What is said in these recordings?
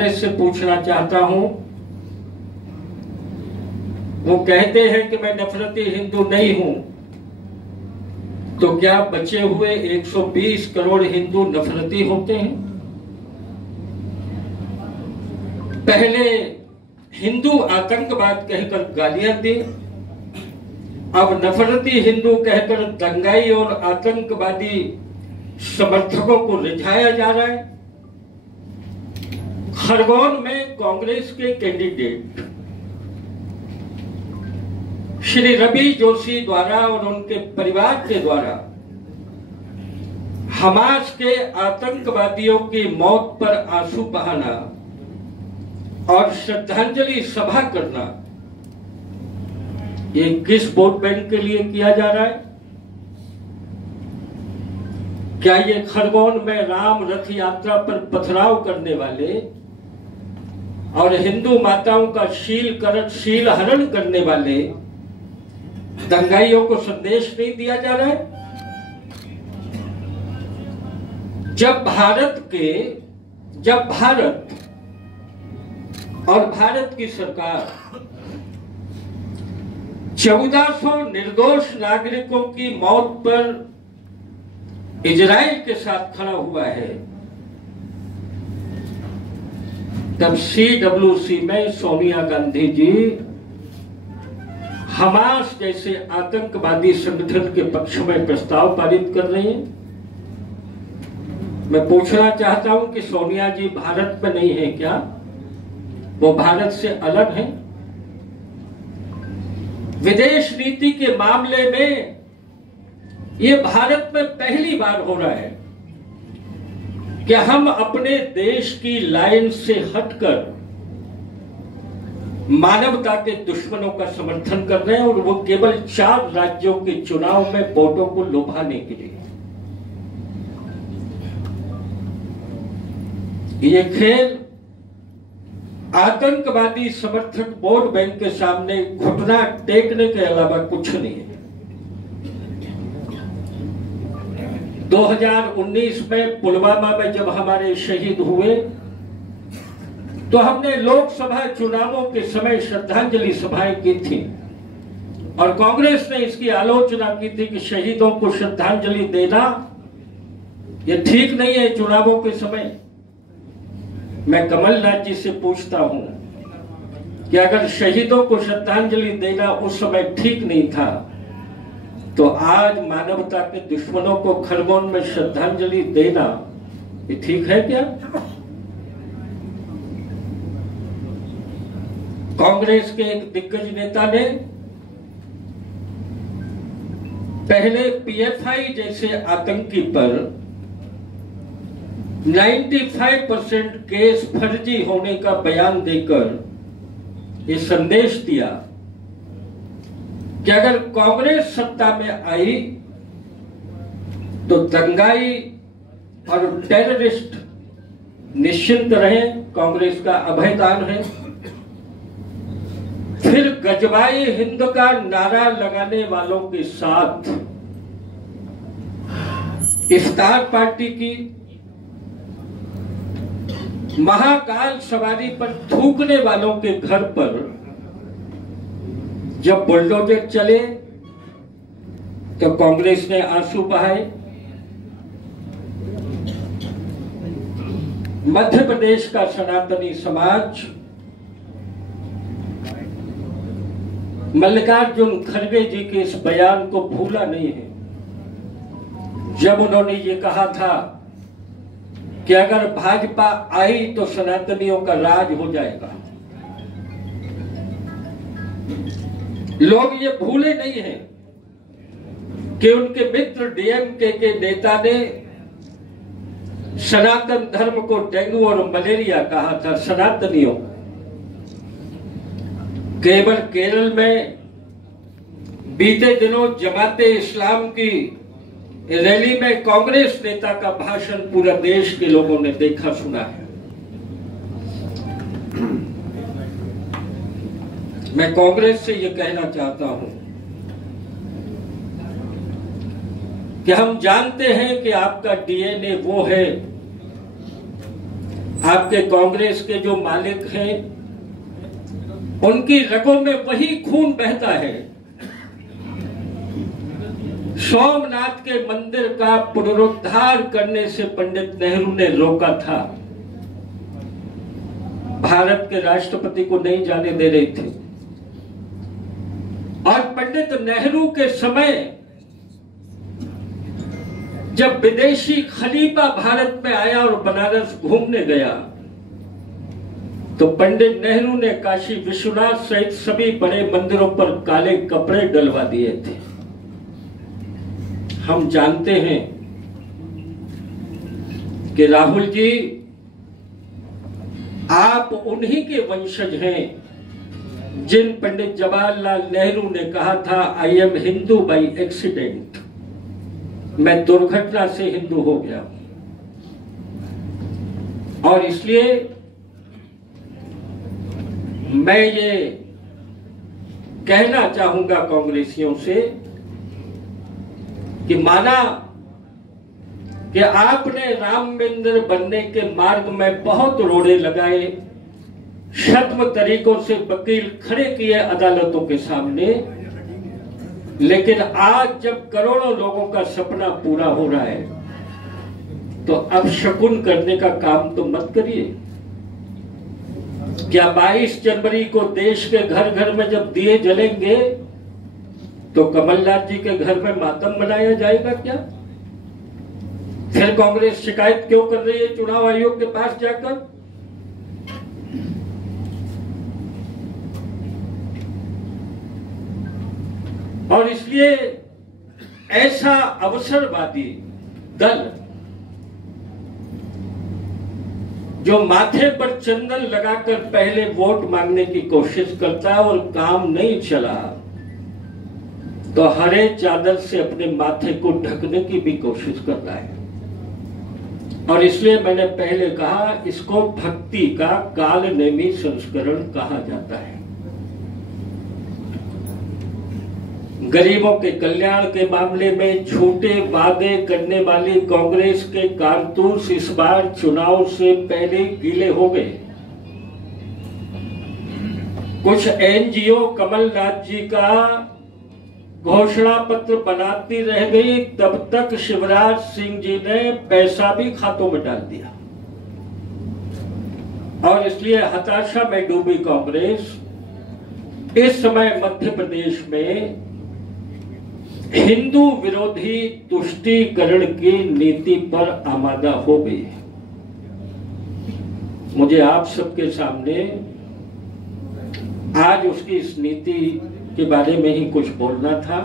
कांग्रेस से पूछना चाहता हूं, वो कहते हैं कि मैं नफरती हिंदू नहीं हूं, तो क्या बचे हुए 120 करोड़ हिंदू नफरती होते हैं? पहले हिंदू आतंकवाद कहकर गालियां दी, अब नफरती हिंदू कहकर दंगाई और आतंकवादी समर्थकों को रिझाया जा रहा है। खरगोन में कांग्रेस के कैंडिडेट श्री रवि जोशी द्वारा और उनके परिवार के द्वारा हमास के आतंकवादियों की मौत पर आंसू बहाना और श्रद्धांजलि सभा करना, ये किस वोट बैंक के लिए किया जा रहा है? क्या ये खरगोन में राम रथ यात्रा पर पथराव करने वाले और हिंदू माताओं का शील हरण करने वाले दंगाइयों को संदेश नहीं दिया जा रहा है? जब भारत और भारत की सरकार 1400 निर्दोष नागरिकों की मौत पर इजराइल के साथ खड़ा हुआ है, तब CWC में सोनिया गांधी जी हमास जैसे आतंकवादी संगठन के पक्ष में प्रस्ताव पारित कर रहे हैं। मैं पूछना चाहता हूं कि सोनिया जी भारत में नहीं है क्या? वो भारत से अलग है? विदेश नीति के मामले में ये भारत में पहली बार हो रहा है कि हम अपने देश की लाइन से हटकर मानवता के दुश्मनों का समर्थन कर रहे हैं, और वो केवल 4 राज्यों के चुनाव में वोटों को लुभाने के लिए। ये खेल आतंकवादी समर्थक वोट बैंक के सामने घुटना टेकने के अलावा कुछ नहीं है। 2019 में पुलवामा में जब हमारे शहीद हुए, तो हमने लोकसभा चुनावों के समय श्रद्धांजलि सभाएं की थी, और कांग्रेस ने इसकी आलोचना की थी कि शहीदों को श्रद्धांजलि देना ये ठीक नहीं है चुनावों के समय। मैं कमलनाथ जी से पूछता हूं कि अगर शहीदों को श्रद्धांजलि देना उस समय ठीक नहीं था, तो आज मानवता के दुश्मनों को खरगोन में श्रद्धांजलि देना ये ठीक है क्या? कांग्रेस के एक दिग्गज नेता ने पहले PFI जैसे आतंकी पर 95% केस फर्जी होने का बयान देकर ये संदेश दिया कि अगर कांग्रेस सत्ता में आई तो दंगाई और टेररिस्ट निश्चिंत रहे, कांग्रेस का अभयदान है। फिर गजबाई हिंद का नारा लगाने वालों के साथ इफ्तार पार्टी की, महाकाल सवारी पर थूकने वालों के घर पर जब बुलडोजर चले तो कांग्रेस ने आंसू बहाए। मध्य प्रदेश का सनातनी समाज मल्लिकार्जुन खड़गे जी के इस बयान को भूला नहीं है, जब उन्होंने ये कहा था कि अगर भाजपा आई तो सनातनियों का राज हो जाएगा। लोग ये भूले नहीं हैं कि उनके मित्र DMK के नेता ने सनातन धर्म को डेंगू और मलेरिया कहा था सनातनियों। केवल केरल में बीते दिनों जमाते इस्लाम की रैली में कांग्रेस नेता का भाषण पूरा देश के लोगों ने देखा सुना है। मैं कांग्रेस से ये कहना चाहता हूं कि हम जानते हैं कि आपका DNA वो है आपके कांग्रेस के जो मालिक हैं उनकी रगों में वही खून बहता है। सोमनाथ के मंदिर का पुनरुद्धार करने से पंडित नेहरू ने रोका था। भारत के राष्ट्रपति को नहीं जाने दे रहे थे। और पंडित नेहरू के समय जब विदेशी खलीफा भारत में आया और बनारस घूमने गया तो पंडित नेहरू ने काशी विश्वनाथ सहित सभी बड़े मंदिरों पर काले कपड़े डलवा दिए थे। हम जानते हैं कि राहुल जी आप उन्हीं के वंशज हैं जिन पंडित जवाहरलाल नेहरू ने कहा था I am Hindu by accident, मैं दुर्घटना से हिंदू हो गया। और इसलिए मैं ये कहना चाहूंगा कांग्रेसियों से कि माना कि आपने राम मंदिर बनने के मार्ग में बहुत रोड़े लगाए, शत्म तरीकों से वकील खड़े किए अदालतों के सामने, लेकिन आज जब करोड़ों लोगों का सपना पूरा हो रहा है तो अब शकुन करने का काम तो मत करिए। क्या 22 जनवरी को देश के घर घर में जब दिए जलेंगे तो कमलनाथ जी के घर में मातम मनाया जाएगा क्या? फिर कांग्रेस शिकायत क्यों कर रही है चुनाव आयोग के पास जाकर? और इसलिए ऐसा अवसरवादी दल जो माथे पर चंदन लगाकर पहले वोट मांगने की कोशिश करता है और काम नहीं चला तो हरे चादर से अपने माथे को ढकने की भी कोशिश करता है। और इसलिए मैंने पहले कहा इसको भक्ति का कालनेमी संस्करण कहा जाता है। गरीबों के कल्याण के मामले में झूठे वादे करने वाली कांग्रेस के कारतूस इस बार चुनाव से पहले गीले हो गए। कुछ एनजीओ कमलनाथ जी का घोषणा पत्र बनाती रह गई, तब तक शिवराज सिंह जी ने पैसा भी खातों में डाल दिया। और इसलिए हताशा में डूबी कांग्रेस इस समय मध्य प्रदेश में हिंदू विरोधी तुष्टीकरण की नीति पर आमादा हो गई। मुझे आप सबके सामने आज उसकी इस नीति के बारे में ही कुछ बोलना था।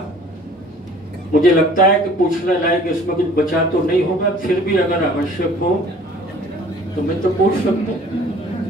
मुझे लगता है कि पूछने लायक इसमें कुछ बचा तो नहीं होगा, फिर भी अगर आवश्यक हो तो मैं तो पूछ सकता हूं।